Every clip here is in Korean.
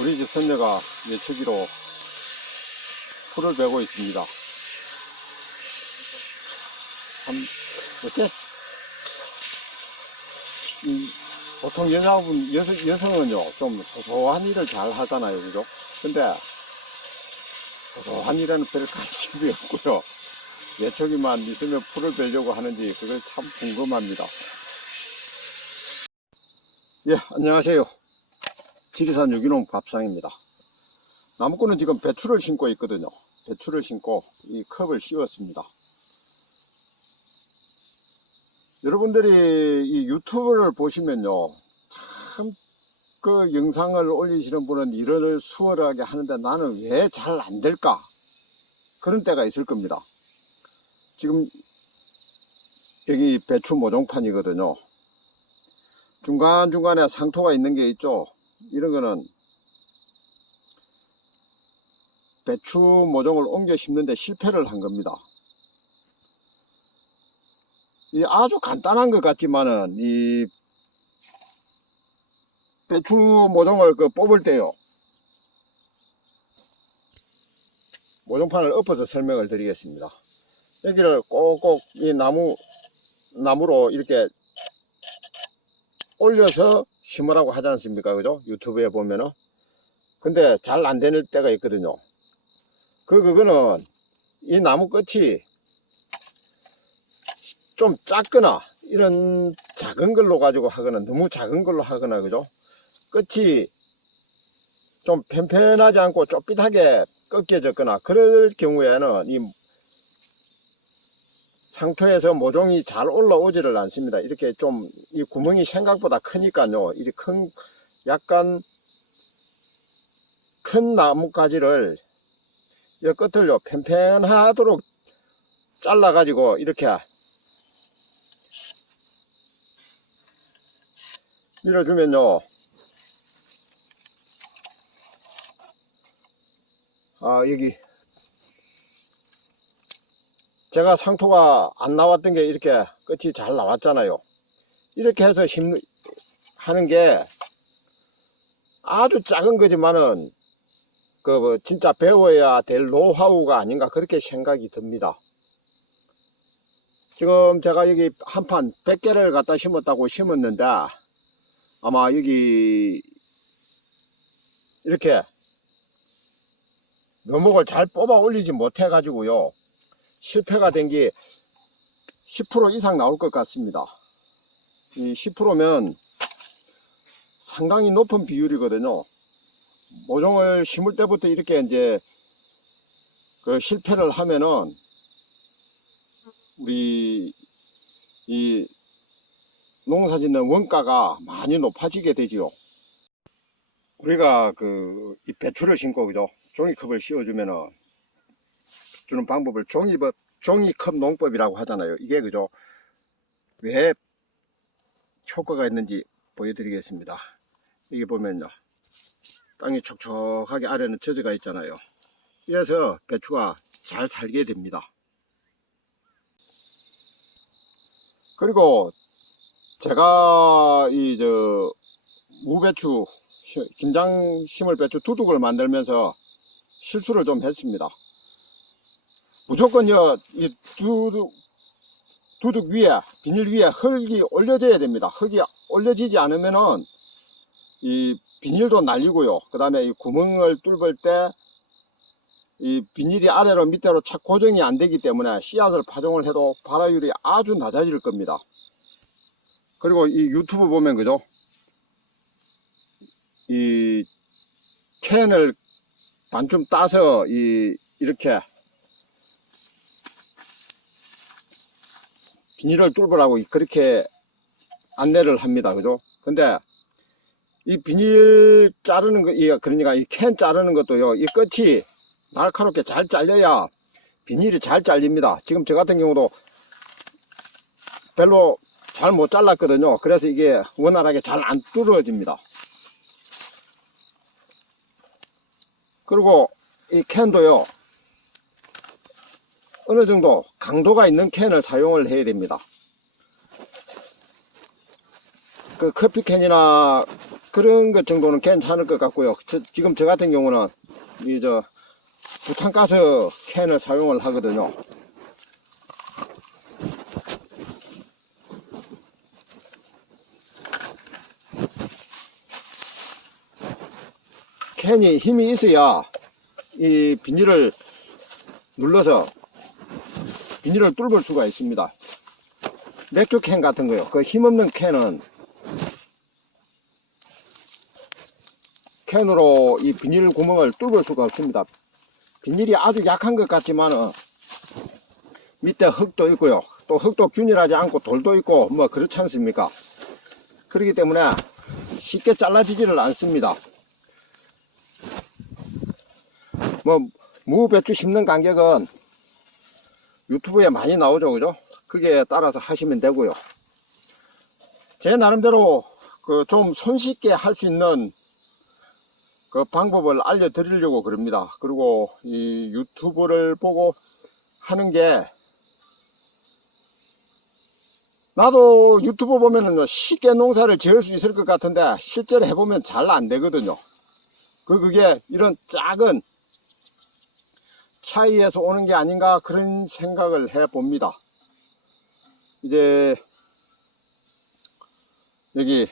우리 집 선녀가 예초기로 풀을 베고 있습니다. 참, 어째? 보통 여성은요, 좀 소소한 일을 잘 하잖아요, 그죠? 근데, 소소한 일에는 별 관심이 없고요. 예초기만 있으면 풀을 베려고 하는지, 그걸 참 궁금합니다. 예, 안녕하세요. 지리산 유기농 밥상입니다. 나무꾼은 지금 배추를 심고 있거든요. 배추를 심고 이 컵을 씌웠습니다. 여러분들이 이 유튜브를 보시면요, 참 그 영상을 올리시는 분은 일을 수월하게 하는데 나는 왜 잘 안 될까? 그런 때가 있을 겁니다. 지금 여기 배추 모종판이거든요. 중간중간에 상토가 있는 게 있죠. 이런 거는 배추 모종을 옮겨 심는데 실패를 한 겁니다. 이 아주 간단한 것 같지만은 이 배추 모종을 뽑을 때요, 모종판을 엎어서 설명을 드리겠습니다. 여기를 꼭꼭 이 나무로 이렇게 올려서 심으라고 하지 않습니까? 그죠? 유튜브에 보면은. 근데 잘 안 되는 때가 있거든요. 그거는 이 나무 끝이 좀 작거나 이런 작은 걸로 가지고 하거나 너무 작은 걸로 하거나, 그죠? 끝이 좀 편편하지 않고 좁빗하게 꺾여졌거나 그럴 경우에는 이 상토에서 모종이 잘 올라오지를 않습니다. 이렇게 좀 이 구멍이 생각보다 크니까요, 이렇게 약간 큰 나뭇가지를 이 끝을요 편편하도록 잘라 가지고 이렇게 밀어주면요, 여기 제가 상토가 안 나왔던 게 이렇게 끝이 잘 나왔잖아요. 이렇게 해서 하는 게 아주 작은 거지만은 진짜 배워야 될 노하우가 아닌가, 그렇게 생각이 듭니다. 지금 제가 여기 한 판 100개를 갖다 심었다고 심었는데, 아마 여기 이렇게 묘목을 잘 뽑아 올리지 못해 가지고요, 실패가 된 게 10% 이상 나올 것 같습니다. 이 10%면 상당히 높은 비율이거든요. 모종을 심을 때부터 이렇게 이제 실패를 하면은 우리 이 농사 짓는 원가가 많이 높아지게 되지요. 우리가 이 배추를 심고, 그죠? 종이컵을 씌워주면은 주는 방법을 종이컵 농법이라고 하잖아요. 이게, 그죠? 왜 효과가 있는지 보여드리겠습니다. 여기 보면요, 땅이 촉촉하게 아래는 젖어가 있잖아요. 이래서 배추가 잘 살게 됩니다. 그리고 제가 무배추, 김장 심을 배추 두둑을 만들면서 실수를 좀 했습니다. 무조건요, 이 두둑 위에, 비닐 위에 흙이 올려져야 됩니다. 흙이 올려지지 않으면은 이 비닐도 날리고요. 그 다음에 이 구멍을 뚫을 때 이 비닐이 아래로 밑으로 착 고정이 안 되기 때문에 씨앗을 파종을 해도 발화율이 아주 낮아질 겁니다. 그리고 이 유튜브 보면, 그죠? 이 캔을 반쯤 따서 이렇게 비닐을 뚫으라고 그렇게 안내를 합니다. 그죠? 근데 이 비닐 자르는 거, 그러니까 이 캔 자르는 것도요, 이 끝이 날카롭게 잘 잘려야 비닐이 잘 잘립니다. 지금 저 같은 경우도 별로 잘 못 잘랐거든요. 그래서 이게 원활하게 잘 안 뚫어집니다. 그리고 이 캔도요, 어느 정도 강도가 있는 캔을 사용을 해야 됩니다. 커피캔이나 그런 것 정도는 괜찮을 것 같고요. 지금 저 같은 경우는 부탄가스 캔을 사용을 하거든요. 캔이 힘이 있어야 이 비닐을 눌러서 비닐을 뚫을 수가 있습니다. 맥주 캔 같은 거요. 그 힘없는 캔은 캔으로 이 비닐 구멍을 뚫을 수가 없습니다. 비닐이 아주 약한 것 같지만은 밑에 흙도 있고요. 또 흙도 균일하지 않고 돌도 있고 뭐 그렇지 않습니까? 그렇기 때문에 쉽게 잘라지지를 않습니다. 뭐 무배추 심는 간격은 유튜브에 많이 나오죠, 그죠? 그게 따라서 하시면 되고요. 제 나름대로 그 좀 손쉽게 할 수 있는 그 방법을 알려드리려고 그럽니다. 그리고 이 유튜브를 보고 하는 게, 나도 유튜브 보면은 쉽게 농사를 지을 수 있을 것 같은데 실제로 해보면 잘 안 되거든요. 그게 이런 작은 차이에서 오는 게 아닌가 그런 생각을 해 봅니다. 이제 여기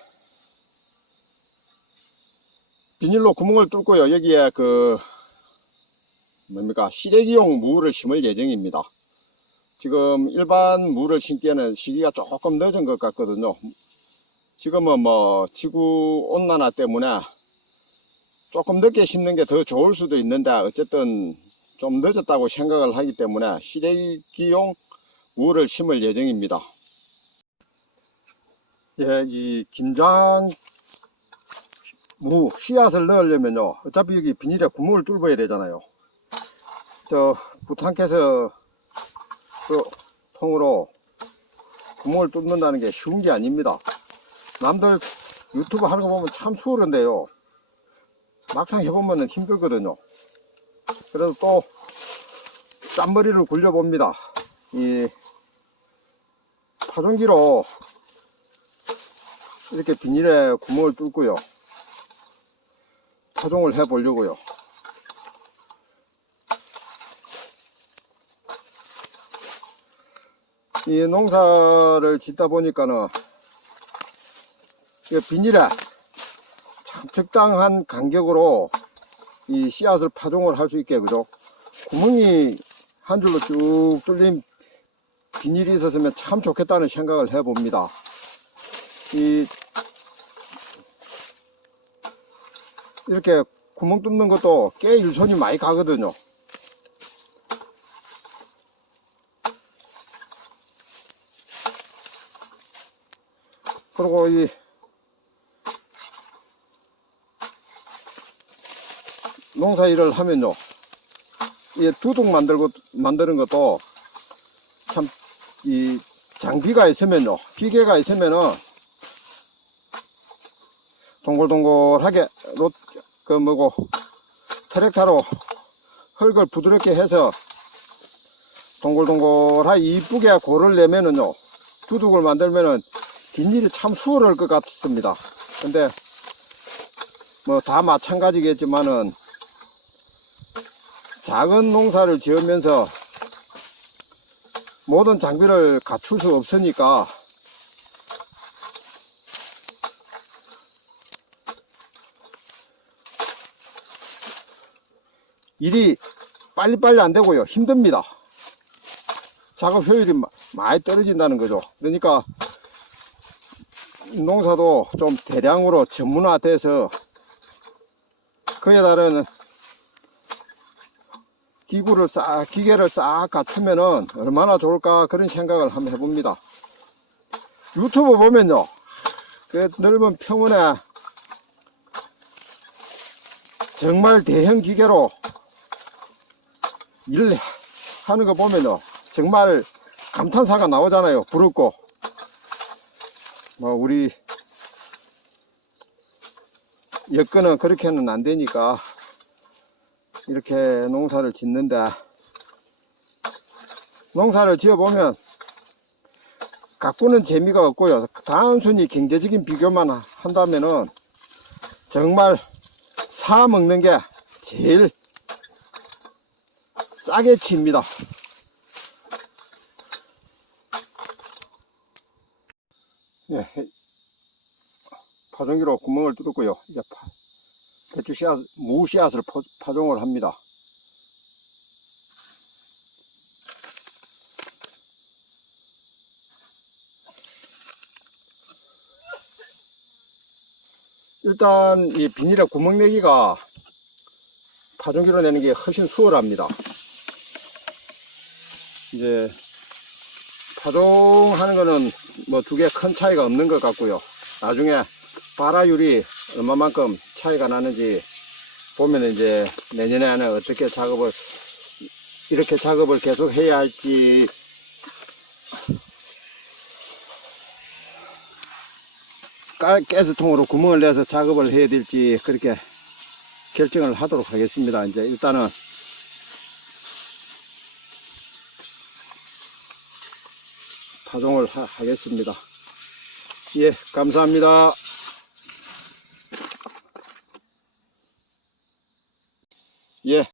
비닐로 구멍을 뚫고요. 여기에 시래기용 무를 심을 예정입니다. 지금 일반 무를 심기에는 시기가 조금 늦은 것 같거든요. 지금은 뭐 지구 온난화 때문에 조금 늦게 심는 게 더 좋을 수도 있는데, 어쨌든 좀 늦었다고 생각을 하기 때문에 시래기용 무를 심을 예정입니다. 예, 이 김장 무 씨앗을 넣으려면요, 어차피 여기 비닐에 구멍을 뚫어야 되잖아요. 저 부탄캐서 그 통으로 구멍을 뚫는다는 게 쉬운 게 아닙니다. 남들 유튜브 하는 거 보면 참 수월한데요, 막상 해보면 힘들거든요. 그래서 또 짠머리를 굴려봅니다. 이 파종기로 이렇게 비닐에 구멍을 뚫고요, 파종을 해 보려고요. 이 농사를 짓다 보니까는 이 비닐에 참 적당한 간격으로 이 씨앗을 파종을 할 수 있게, 그죠? 구멍이 한 줄로 쭉 뚫린 비닐이 있었으면 참 좋겠다는 생각을 해 봅니다. 이렇게 구멍 뚫는 것도 꽤 일손이 많이 가거든요. 그리고 이 농사 일을 하면요, 이 두둑 만드는 것도 참 이 장비가 있으면요, 기계가 있으면은 동글동글하게 트랙터로 흙을 부드럽게 해서 동글동글하게 이쁘게 고를 내면은요, 두둑을 만들면은 뒷일이 참 수월할 것 같습니다. 근데 뭐 다 마찬가지겠지만은 작은 농사를 지으면서 모든 장비를 갖출 수 없으니까 일이 빨리빨리 안 되고요, 힘듭니다. 작업 효율이 많이 떨어진다는 거죠. 그러니까 농사도 좀 대량으로 전문화돼서 그에 따른 기계를 싹 갖추면은 얼마나 좋을까, 그런 생각을 한번 해봅니다. 유튜브 보면요, 그 넓은 평원에 정말 대형 기계로 일을 하는 거 보면요, 정말 감탄사가 나오잖아요. 부럽고. 뭐 우리 여건은 그렇게는 안 되니까 이렇게 농사를 짓는데, 농사를 지어보면 가꾸는 재미가 없고요, 단순히 경제적인 비교만 한다면은 정말 사 먹는 게 제일 싸게 칩니다. 예, 파종기로 구멍을 뚫었고요. 이제 배추 씨앗, 무 씨앗을 파종을 합니다. 일단 이 비닐에 구멍 내기가 파종기로 내는 게 훨씬 수월합니다. 이제 파종하는 거는 뭐 두 개 큰 차이가 없는 것 같고요. 나중에 발화율이 얼마만큼 차이가 나는지 보면 이제 내년에는 어떻게 이렇게 작업을 계속 해야 할지, 가스통으로 구멍을 내서 작업을 해야 될지 그렇게 결정을 하도록 하겠습니다. 이제 일단은 파종을 하겠습니다. 예, 감사합니다. 예.